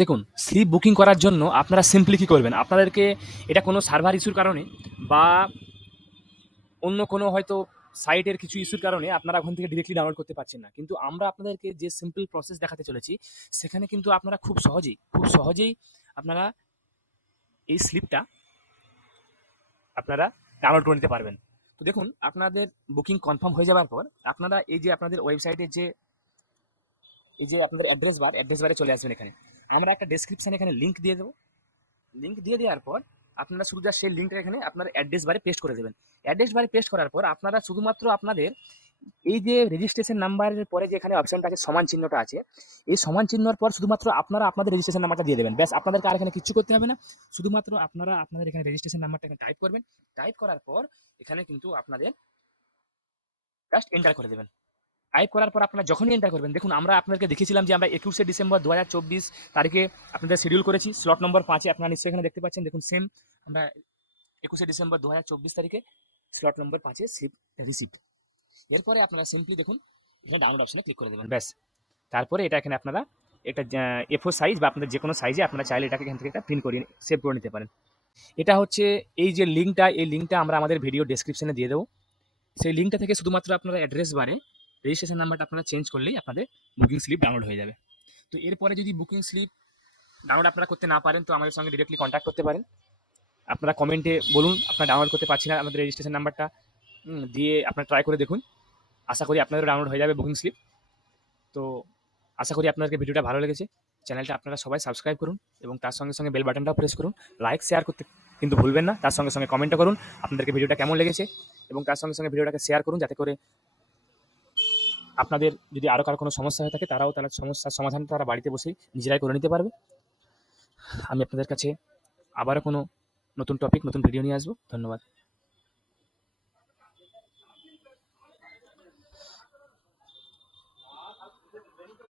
দেখুন, slip booking করার জন্য আপনারা সিম্পলি কী করবেন? আপনাদেরকে এটা কোনো সার্ভার ইস্যুর কারণে বা অন্য কোনো হয়তো সাইটের কিছু ইস্যুর কারণে আপনারা ওখান থেকে ডিরেক্টলি ডাউনলোড করতে পারছেন না। কিন্তু আমরা আপনাদেরকে যে সিম্পল প্রসেস দেখাতে চলেছি, সেখানে কিন্তু আপনারা খুব সহজেই আপনারা এই স্লিপটা আপনারা ডাউনলোড করে নিতে পারবেন। তো দেখুন, আপনাদের বুকিং কনফার্ম হয়ে যাওয়ার পর আপনারা এই যে আপনাদের ওয়েবসাইটের যে এই যে আপনাদের অ্যাড্রেস বারে চলে আসবেন এখানে। আমরা একটা ডেসক্রিপশনে এখানে লিংক দিয়ে দেবো। লিংক দিয়ে দেওয়ার পর আপনারা শুধু জাস্ট সেই লিঙ্কটা এখানে আপনার অ্যাড্রেস বারে পেস্ট করে দেবেন। অ্যাড্রেস বারে পেস্ট করার পর আপনারা শুধুমাত্র আপনাদের এই যে রেজিস্ট্রেশন নাম্বারের পরে যে এখানে অপশনটা আছে, সমান চিহ্নটা আছে, এই সমান চিহ্নর পর শুধুমাত্র আপনারা আপনাদের রেজিস্ট্রেশন নাম্বারটা দিয়ে দেবেন। ব্যাস, আপনাদেরকে আর এখানে কিচ্ছু করতে হবে না। শুধুমাত্র আপনারা আপনাদের এখানে রেজিস্ট্রেশন নাম্বারটা এখানে টাইপ করবেন। টাইপ করার পর এখানে কিন্তু আপনাদের জাস্ট এন্টার করে দেবেন। টাইপ করার পর আপনারা যখনই এন্টার করবেন, দেখুন আমরা আপনাদেরকে দেখিয়েছিলাম যে আমরা 21শে ডিসেম্বর 2024 তারিখে আপনাদের শিডিউল করেছি স্লট নম্বর 5-এ। আপনারা নিশ্চয়ই এখানে দেখতে পাচ্ছেন, দেখুন সেম আমরা 21শে ডিসেম্বর 2024 তারিখে স্লট নম্বর 5-এ স্লিপ রিসিপ্ট। এরপরে আপনারা সিম্পলি দেখুন এখানে ডাউনলোড অপশনে ক্লিক করে দেবেন। ব্যাস, তারপরে এটা এখানে আপনারা এটা A4 সাইজ বা আপনাদের যে কোনো সাইজে আপনারা চাইলে এটাকে এখান থেকে একটা প্রিন্ট করে সেভ করে নিতে পারেন। এটা হচ্ছে এই যে লিঙ্কটা, এই লিঙ্কটা আমরা আমাদের ভিডিও ডেসক্রিপশনে দিয়ে দেবো। সেই লিঙ্কটা থেকে শুধুমাত্র আপনারা অ্যাড্রেস বারে রেজিস্ট্রেশন নাম্বারটা আপনারা চেঞ্জ করলেই আপনাদের বুকিং স্লিপ ডাউনলোড হয়ে যাবে। তো এরপরে যদি বুকিং স্লিপ ডাউনলোড আপনারা করতে না পারেন, তো আমাদের সঙ্গে ডিরেক্টলি কন্ট্যাক্ট করতে পারেন। আপনারা কমেন্টে বলুন আপনারা ডাউনলোড করতে পারছি না আমাদের রেজিস্ট্রেশন নাম্বারটা, দিয়ে আপনারা ট্রাই করে দেখুন। আশা করি আপনাদেরও ডাউনলোড হয়ে যাবে বুকিং স্লিপ। তো আশা করি আপনাদেরকে ভিডিওটা ভালো লেগেছে। চ্যানেলটা আপনারা সবাই সাবস্ক্রাইব করুন এবং তার সঙ্গে সঙ্গে বেল বাটনটাও প্রেস করুন। লাইক শেয়ার করতে কিন্তু ভুলবেন না। তার সঙ্গে সঙ্গে কমেন্টও করুন আপনাদেরকে ভিডিওটা কেমন লেগেছে, এবং তার সঙ্গে সঙ্গে ভিডিওটাকে শেয়ার করুন, যাতে করে আপনাদের যদি আরও কারো কোনো সমস্যা হয়ে থাকে তারাও তার সমস্যার সমাধান তারা বাড়িতে বসেই নিজেরাই করে নিতে পারবে। আমি আপনাদের কাছে আবারও কোনো নতুন টপিক, নতুন ভিডিও নিয়ে আসবো। ধন্যবাদ।